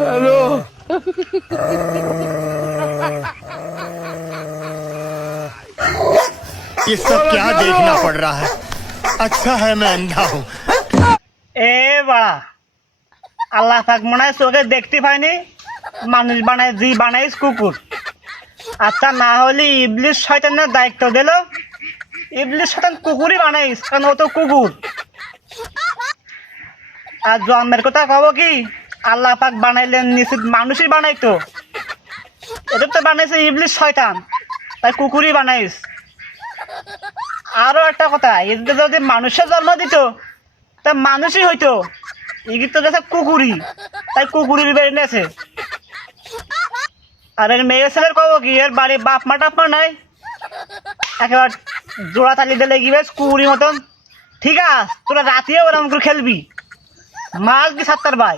Hello. ये सब क्या देखना पड़ रहा है? अच्छा है मैं अंधा हूँ। এ বাড়া, আল্লাহ পাক মনে হয় চোখে দেখতে পায়নি, মানুষ বানায় জি বানাইস কুকুর। আচ্ছা না হলে ইবলিশ শয়তানের দায়িত্ব দিল, ইবলিশ শয়তান কুকুরই বানাইস, কারণ ও তো কুকুর। আর জন্মের কথা কব কি, আল্লাহ পাক বানাইলেন নিশ্চিত মানুষই বানাইতো, এদের তো বানাইছে ইবলিশ শয়তান, তাই কুকুরই বানাইস। আরো একটা কথা, এদের যদি মানুষের জন্ম দিত তা মানুষই হইতো, ইগির তো দেখে কুকুরি, তাই কুকুরি বিবাহ নিয়েছে। আর এর মেয়ে ছেলের কব কি, এর বাড়ি বাপ মা টাপ মা নাই, একেবারে জোড়া তালি দিলে কি বেশ কুকুরি মতন। ঠিক আছে, তোরা রাতিও ওরকম করে খেলবি, মাল কি সাত্তার ভাই।